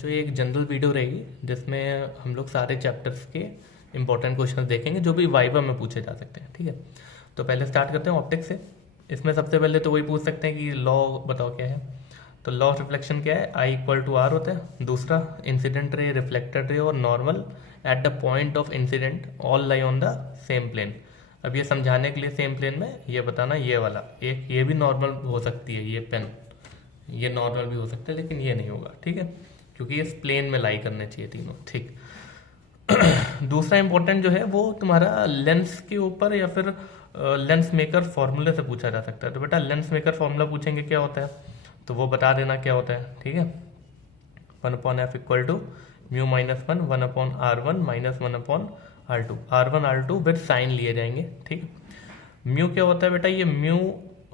जो एक general video रहेगी जिसमें हम लोग सारे चैप्टर्स के इंपॉर्टेंट क्वेश्चंस देखेंगे जो भी वाइवा में पूछे जा सकते हैं। ठीक है, तो पहले स्टार्ट करते हैं ऑप्टिक्स से। इसमें सबसे पहले तो वही पूछ सकते हैं कि लॉ बताओ क्या है। तो लॉ ऑफ रिफ्लेक्शन क्या है, आई इक्वल टू आर होता है। दूसरा, इंसिडेंट रे, रिफ्लेक्टेड रे और normal at the point of incident all lie on the same plane. अब ये समझाने के लिए सेम प्लेन में ये बताना, ये वाला एक ये भी नॉर्मल हो सकती है, ये पेन ये नॉर्मल भी हो सकता है लेकिन ये नहीं होगा। ठीक है, क्योंकि इस प्लेन में लाई करने चाहिए तीनों। ठीक। दूसरा इंपॉर्टेंट जो है वो तुम्हारा लेंस के ऊपर या फिर लेंस मेकर फॉर्मूले से पूछा जा सकता है। तो बेटा लेंस मेकर फॉर्मूला पूछेंगे क्या होता है तो वो बता देना क्या होता है। ठीक है, 1/f equal to mu minus 1 1/r1 minus 1/r2। r1 r2 with sign लिए जाएंगे। ठीक, म्यू क्या होता है बेटा, ये mu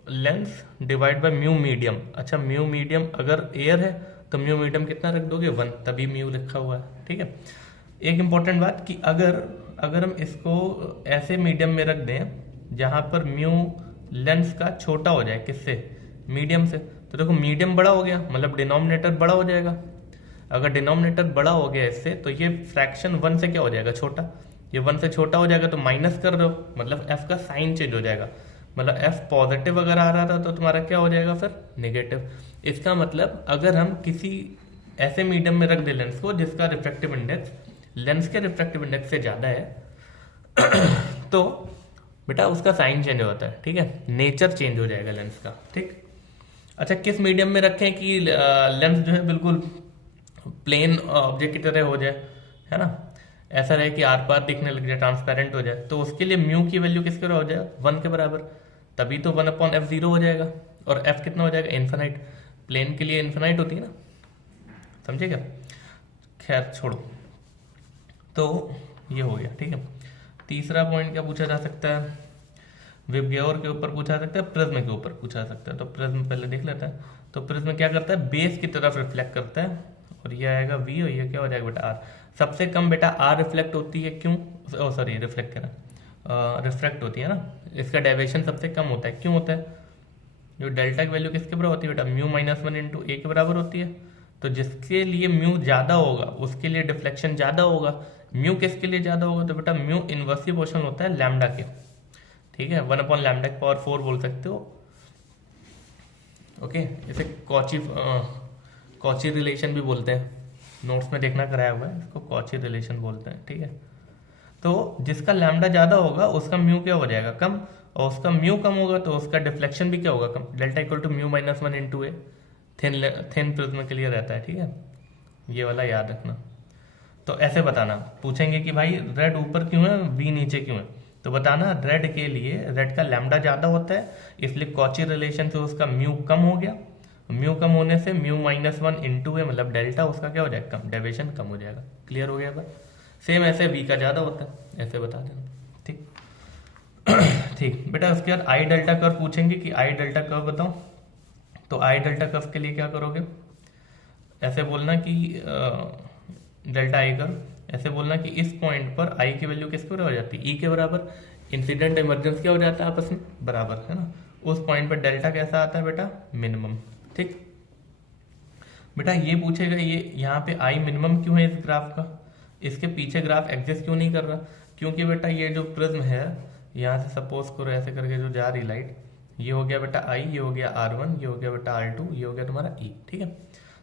lens divide by mu medium. अच्छा, म्यू मीडियम अगर एयर है तो म्यू मीडियम कितना रख दोगे, 1, तभी म्यू लिखा हुआ है। ठीक है, एक इंपॉर्टेंट बात कि अगर हम इसको ऐसे मीडियम में रख दें जहां पर म्यू लेंस का छोटा हो जाए, किससे, मीडियम से, तो देखो मीडियम बड़ा हो गया मतलब डिनोमिनेटर बड़ा हो जाएगा। अगर डिनोमिनेटर बड़ा हो गया इससे तो ये फ्रैक्शन 1 से क्या हो जाएगा, छोटा। ये 1 से छोटा हो जाएगा तो माइनस कर दो, मतलब एफ का साइन चेंज हो जाएगा। मतलब एफ पॉजिटिव अगर आ रहा था तो तुम्हारा क्या हो जाएगा फिर, नेगेटिव। इसका मतलब अगर हम किसी ऐसे मीडियम में रख दे लेंस को जिसका रिफ्रैक्टिव इंडेक्स लेंस के रिफ्रैक्टिव इंडेक्स से ज्यादा है तो बेटा उसका साइन चेंज होता है। ठीक है, नेचर चेंज हो जाएगा लेंस का। ठीक, अच्छा किस मीडियम में रखें कि लेंस जो है बिल्कुल प्लेन ऑब्जेक्ट की तरह हो जाए, है ना, ऐसा रहे कि आर पार दिखने लग जाए, ट्रांसपेरेंट हो जाए। तो उसके लिए म्यू की वैल्यू किसके बराबर हो जाएगा, 1 के बराबर, तभी तो 1/f 0 हो जाएगा। और f कितना हो जाएगा, इन्फिनाइट। प्लेन के लिए इन्फिनाइट होती है ना, समझेगा। खैर छोड़ो, तो ये हो गया। ठीक है, तीसरा पॉइंट क्या पूछा जा सकता है, विबग्योर के ऊपर पूछा जा सकता है, प्रिज्म के ऊपर पूछा जा सकता है। तो प्रिज्म पहले देख लेते हैं। तो प्रिज्म क्या करता है, बेस की तरफ रिफ्लेक्ट करता है और ये आएगा v और ये क्या हो जाएगा बेटा r। सबसे कम बेटा r रिफ्लेक्ट होती है, क्यों, सॉरी रिफ्लेक्ट करा, रिफ्लेक्ट होती है ना, इसका डेविएशन सबसे कम होता है। क्यों होता है, जो डेल्टा की वैल्यू किसके बराबर होती है बेटा, म्यू माइनस 1 इंटू ए के बराबर होती है। तो जिसके लिए म्यू ज्यादा होगा उसके लिए डिफ्लेक्शन ज्यादा होगा। म्यू किसके लिए ज्यादा होगा, तो बेटा म्यू इनवर्सली प्रोपोर्शनल होता है लैम्डा के। ठीक है, 1/लैम्डा की पावर 4 बोल सकते हो। ओके, इसे कॉची रिलेशन भी बोलते हैं, नोट्स में देखना कराया हुआ है, इसको कॉची रिलेशन बोलते हैं। ठीक है, तो जिसका लैम्डा ज्यादा होगा उसका म्यू क्या हो जाएगा, कम, और उसका म्यू कम होगा तो उसका डिफ्लेक्शन भी क्या होगा, कम। Delta equal to mu minus 1 into a, thin prism के लिए रहता है। ठीक है, ये वाला याद रखना। तो ऐसे बताना, पूछेंगे कि भाई रेड ऊपर क्यों है, वी नीचे क्यों है, तो बताना रेड के लिए रेड का लैम्डा ज्यादा होता है इसलिए कॉची रिलेशन से उसका म्यू कम हो गया। म्यू कम होने से म्यू माइनस 1 इंटू है मतलब डेल्टा उसका क्या हो जाएगा, कम, डेविएशन कम हो जाएगा। क्लियर हो गया बात। सेम ऐसे वी का ज्यादा होता है, ऐसे बता देना। ठीक। ठीक बेटा, उसके बाद आई डेल्टा कर्व पूछेंगे कि आई डेल्टा कर्व बताओ। तो आई डेल्टा कर्व के लिए क्या करोगे, ऐसे बोलना कि डेल्टा आई कर्व, ऐसे बोलना कि इस पॉइंट पर आई की वैल्यू किसके बराबर हो जाती है, ई के बराबर। इंसिडेंट इमरजेंस क्या हो जाता है आपस में, बराबर, है ना। उस पॉइंट पर डेल्टा कैसा आता है बेटा, मिनिमम। ठीक बेटा, ये पूछेगा ये यहाँ पे आई मिनिमम क्यों है इस ग्राफ का, इसके पीछे ग्राफ एग्जिस्ट क्यों नहीं कर रहा, क्योंकि बेटा ये जो प्रिज्म है यहाँ से सपोज करो ऐसे करके जो जा रही लाइट, ये हो गया बेटा आई, ये हो गया r1, ये हो गया बेटा r2, ये हो गया तुम्हारा ई। ठीक है,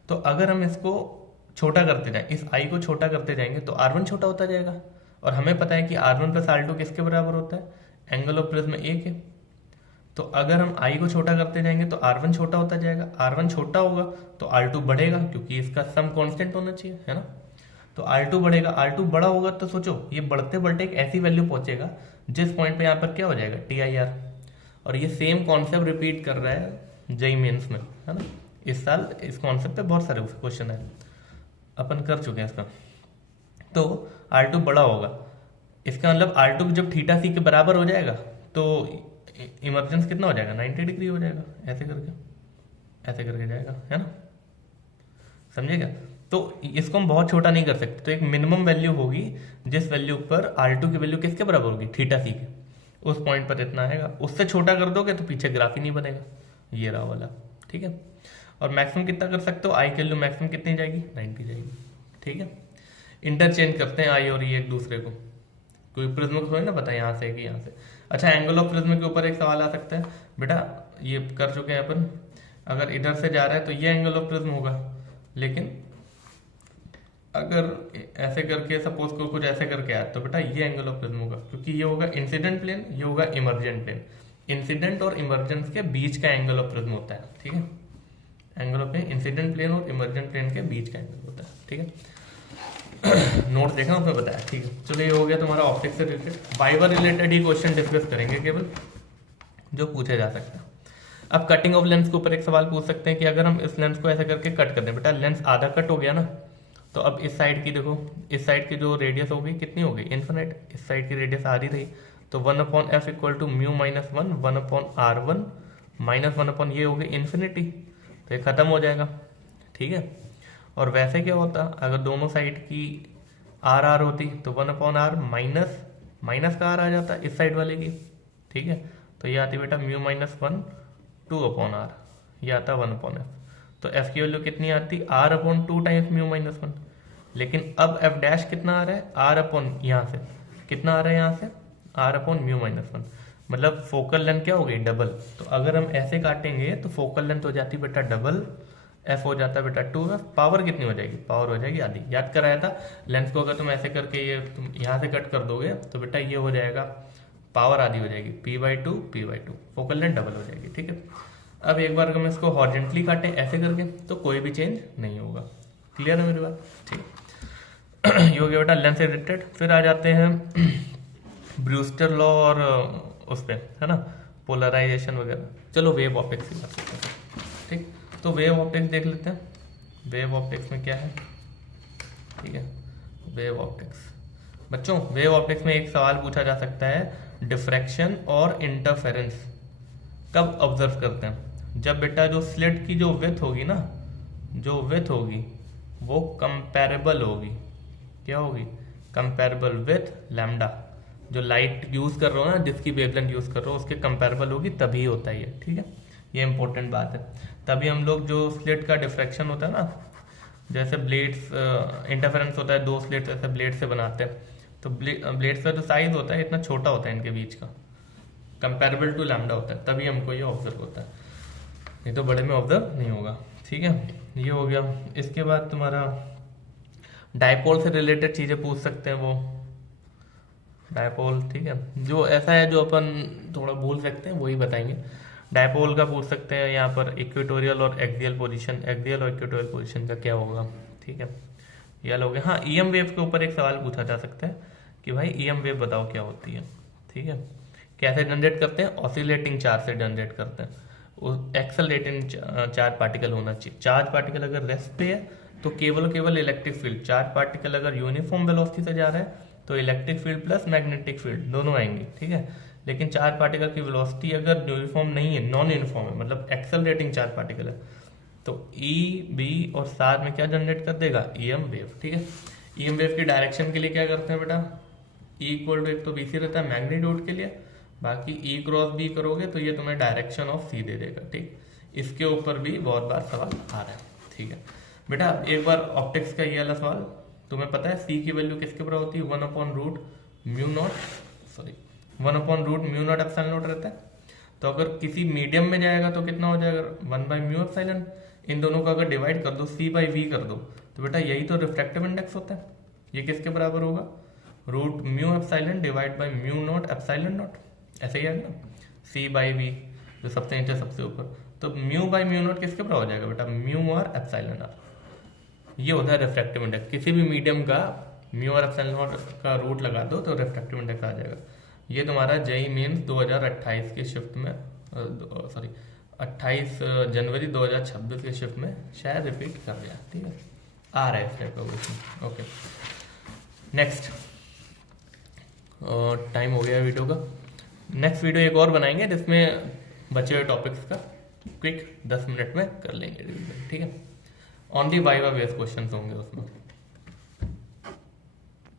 तो अगर हम इसको छोटा करते जाएं, इस आई को छोटा करते जाएंगे तो r1 छोटा होता जाएगा। और हमें पता है कि r1 प्लस r2 किसके बराबर होता है, एंगल ऑफ प्रिज्म ए के। तो अगर हम आई को छोटा करते जाएंगे तो r1 छोटा होता जाएगा, r1 छोटा होगा तो r2 बढ़ेगा क्योंकि इसका सम कांस्टेंट होना चाहिए, है ना। तो r2 बढ़ेगा, r2 बड़ा होगा तो सोचो ये बढ़ते बढ़ते एक ऐसी वैल्यू पहुंचेगा जिस पॉइंट पे यहाँ पर क्या हो जाएगा, TIR। और ये सेम कॉन्सेप्ट रिपीट कर रहा है जेई मेंस में, है ना। इस साल इस कॉन्सेप्ट पे बहुत सारे क्वेश्चन है, अपन कर चुके हैं इसका। तो R2 बड़ा होगा, इसका मतलब R2 जब थीटा सी के बराबर हो जाएगा तो इमरजेंस कितना हो जाएगा, 90 डिग्री हो जाएगा, ऐसे करके जाएगा, है ना, समझेगा। तो इसको हम बहुत छोटा नहीं कर सकते, तो एक मिनिमम वैल्यू होगी जिस वैल्यू पर R2 की वैल्यू किसके बराबर होगी, थीटा सी के, उस पॉइंट पर इतना आएगा। उससे छोटा कर दोगे तो पीछे ग्राफ ही नहीं बनेगा, ये रहा वाला। ठीक है, और मैक्सिमम कितना कर सकते हो, आई की वैल्यू मैक्सिमम कितनी जाएगी, 90 जाएगी। ठीक है, इंटरचेंज करते हैं आई और ये एक दूसरे को, कोई प्रिज्म को थोड़ी ना पता है यहाँ से कि यहाँ से। अच्छा, एंगल ऑफ प्रिज्म के ऊपर एक सवाल आ सकता है बेटा, ये कर चुके हैं अपन, अगर इधर से जा रहा है तो ये एंगल ऑफ प्रिज्म होगा, लेकिन अगर ऐसे करके सपोज को कुछ ऐसे करके आया तो बेटा ये एंगल ऑफ प्रिज्म होगा, क्योंकि ये होगा इंसिडेंट प्लेन, ये होगा इमर्जेंट प्लेन। इंसिडेंट और इमर्जेंस के बीच का एंगल ऑफ प्रिज्म होता है। ठीक है, angle of plane incident plane और इमर्जेंट प्लेन के बीच का एंगल होता है। ठीक है, नोट देखना उसमें बताया। ठीक है, चलो ये हो गया तुम्हारा ऑप्टिक्स से रिलेटेड। वाइवा रिलेटेड ही क्वेश्चन डिस्कस करेंगे केवल, जो पूछे जा सकते हैं। अब कटिंग ऑफ लेंस के ऊपर एक सवाल पूछ सकते हैं कि अगर हम इस लेंस को ऐसे करके कट कर दें, बेटा लेंस आधा कट हो गया ना, तो अब इस साइड की देखो, इस साइड की जो रेडियस होगी कितनी होगी, इन्फिनिट। इस साइड की रेडियस आ रही रही, तो 1/f equal to mu minus 1 1/r1 minus 1 ये हो गई इन्फिनिटी, तो ये खत्म हो जाएगा। ठीक है, और वैसे क्या होता अगर दोनों साइड की आर आर होती तो 1/r माइनस माइनस का आर आ जाता इस साइड वाले की। ठीक है, तो ये आती बेटा म्यू माइनस 1 2/r, ये आता 1/f। तो f की वैल्यू कितनी आती, r/2 टाइम्स म्यू माइनस 1। लेकिन अब f डैश कितना आ रहा है, r/ यहाँ से कितना आ रहा है, यहाँ से r/म्यू माइनस 1, मतलब फोकल लेंथ क्या हो गई, डबल। तो अगर हम ऐसे काटेंगे तो फोकल लेंथ हो जाती बेटा डबल, f हो जाता है बेटा 2f, पावर कितनी हो जाएगी, पावर हो जाएगी आधी। याद कराया था लेंथ को अगर तुम ऐसे करके ये तुम यहाँ से कट कर दोगे तो बेटा ये हो जाएगा पावर आधी हो जाएगी, p/2 फोकल लेंथ डबल हो जाएगी। ठीक है, अब एक बार अगर हम इसको हॉरिजॉन्टली काटें ऐसे करके तो कोई भी चेंज नहीं होगा। क्लियर है मेरी बात। ठीक, ये हो गया बेटा लेंथ से रिलेटेड। फिर आ जाते हैं ब्रूस्टर लॉ और उस पर, है ना, पोलराइजेशन वगैरह। चलो वेव ऑप्टिक्स की बात करते हैं। ठीक, तो वेव ऑप्टिक्स देख लेते हैं, वेव ऑप्टिक्स में क्या है। ठीक है, वेव ऑप्टिक्स बच्चों, वेव ऑप्टिक्स में एक सवाल पूछा जा सकता है, डिफ्रैक्शन और इंटरफेरेंस कब ऑब्जर्व करते हैं, जब बेटा जो स्लिट की जो विड्थ होगी ना, जो विड्थ होगी वो कंपैरेबल होगी, क्या होगी, कंपैरेबल विथ लैम्डा। जो लाइट यूज कर रहे हो ना, जिसकी वेवलेंथ यूज कर रहे हो उसके कंपैरेबल होगी, तभी होता है ये। ठीक है, ये इंपॉर्टेंट बात है। तभी हम लोग जो स्लिट का डिफ्रैक्शन होता है ना, जैसे ब्लेड्स इंटरफेरेंस होता है, दो स्लिट्स ऐसे ब्लेड से बनाते हैं, तो ब्लेड्स का जो साइज होता है इतना छोटा होता है इनके बीच का, कंपेरेबल टू लैम्डा होता है, तभी हमको ये ऑब्जर्व होता है, नहीं तो बड़े में ऑब्जर्व नहीं होगा। ठीक है, ये हो गया। इसके बाद तुम्हारा डायपोल से रिलेटेड चीज़ें पूछ सकते हैं, वो डायपोल। ठीक है, जो ऐसा है जो अपन थोड़ा भूल सकते हैं वही बताएंगे। डायपोल का पूछ सकते हैं यहाँ पर इक्वेटोरियल और एक्सियल पोजीशन, एक्सियल और इक्वेटोरियल पोजीशन का क्या होगा। ठीक है, ये लोग। हाँ, ईएम वेव के ऊपर एक सवाल पूछा जा सकता है कि भाई ईएम वेव बताओ क्या होती है। ठीक है, कैसे जनरेट करते हैं, ऑसिलेटिंग चार्ज से जनरेट करते हैं। एक्सेलरेटिंग चार्ज पार्टिकल होना चाहिए। चार्ज पार्टिकल अगर रेस्ट पे है तो केवल इलेक्ट्रिक फील्ड, चार्ज पार्टिकल अगर यूनिफॉर्म वेलोसिटी से जा रहा है तो electric field plus magnetic field दोनों आएंगे। ठीक है, लेकिन चार्ज पार्टिकल की वेलोसिटी अगर यूनिफॉर्म नहीं है, नॉन यूनिफॉर्म है, मतलब एक्सेलरेटिंग चार्ज पार्टिकल है, तो ई बी और साथ में क्या जनरेट कर देगा, ईएम वेव। ठीक है, ईएम वेव की डायरेक्शन के लिए क्या करते हैं बेटा, ई इक्वल टू एक तो बी सी रहता है मैग्नीट्यूड के लिए, बाकी ई क्रॉस बी करोगे तो ये तुम्हें डायरेक्शन ऑफ सी दे देगा। ठीक, इसके ऊपर भी बहुत बार सवाल आ रहा है। ठीक है बेटा, एक बार ऑप्टिक्स का ये वाला सवाल, तुम्हें पता है सी की वैल्यू किसके बराबर होती है, 1/√μ0 एप्सिलॉन नॉट रहता है। तो अगर किसी मीडियम में जाएगा तो कितना हो जाएगा, 1/μ एप्सिलॉन। इन दोनों को अगर डिवाइड कर दो, c/v कर दो, तो बेटा यही तो रिफ्रैक्टिव इंडेक्स होता है। ये किसके बराबर होगा, √μ epsilon divide by μ0 epsilon naught, ऐसे ही है ना, c/v जो सबसे नीचे सबसे ऊपर, तो μ/μ0 किसके बराबर हो जाएगा बेटा, μr एप्सिलॉन r। ये होता है रिफ्रैक्टिव इंडेक्स। किसी भी मीडियम का μr एप्सिलॉन नॉट का रूट लगा दो तो रिफ्रैक्टिव इंडेक्स आ जाएगा। ये तुम्हारा जेईई मेंस 2028 की शिफ्ट में, 28 जनवरी 2026 की शिफ्ट में शायद रिपीट कर दिया। ठीक है, आ रहा है इस टाइप का क्वेश्चन। ओके, नेक्स्ट टाइम हो गया वीडियो का। नेक्स्ट वीडियो एक और बनाएंगे जिसमें बचे हुए टॉपिक्स का क्विक 10 मिनट में कर लेंगे रिवीजन। ठीक है, on the viva based question होंगे उसमें।